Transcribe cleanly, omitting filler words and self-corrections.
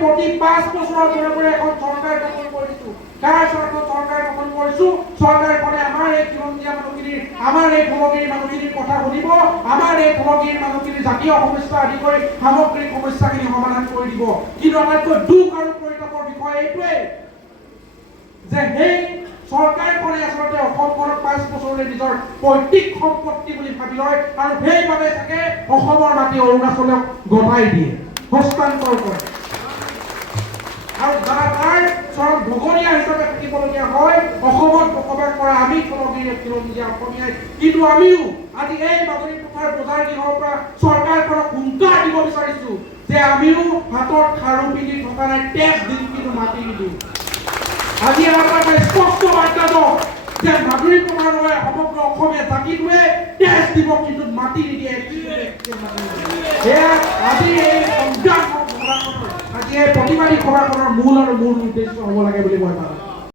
প্ৰতি 5 বছৰৰ মূৰে এখন চৰকাৰ গঠন কৰিছোঁ। কাৰ চৰকাৰ গঠন কৰিছোঁ? চৰকাৰখনে আমাৰ এই খিলঞ্জীয়া মানুহখিনিৰ, আমাৰ এই ধলগিৰিৰ মানুহখিনিৰ কথা শুনিব, আমাৰ এই ধলগিৰিৰ মানুহখিনিৰ জাতীয় সমস্যা আদি কৰি সামগ্ৰিক সমস্যাখিনি সমাধান কৰি দিব। কিন্তু আটাইতকৈ দুখ আৰু পৰিতাপৰ বিষয় এইটোৱেই যে সেই চৰকাৰখনে আচলতে অসমখনক 5 বছৰলৈ নিজৰ পৈতৃক সম্পত্তি বুলি ভাবি লয় আৰু সেইবাবে চাগে অসমৰ মাটি অৰুণাচলক গতাই দিয়ে, হস্তান্তৰ কৰে আৰু তাৰ চৰম ভগনীয়া হিচাপে থাকিবলগীয়া হয় অসমত বসবাস কৰা আমি খিলঞ্জীয়া অসমীয়াই। কিন্তু আমিও আজি এই বাতৰি পথাৰ বজাৰ গৃহৰ পৰা চৰকাৰখনক হুংকাৰ দিব বিচাৰিছোঁ যে আমিও হাতত খাৰু পিন্ধি থকা নাই, টেক্স দিম কিন্তু মাটি নিদিওঁ। আজি আমাৰ স্পষ্ট বাৰ্তা যে বাতৰি পথাৰ নহয় সমগ্ৰ অসমীয়া জাতিটোৱে টেক্স দিব কিন্তু মাটি নিদিয়ে। আজি এই সংগ্ৰাম সভাখনৰ, আজি এই প্ৰতিবাদী সভাখনৰ মূল উদ্দেশ্য হ'ব লাগে বুলি মই ভাবোঁ।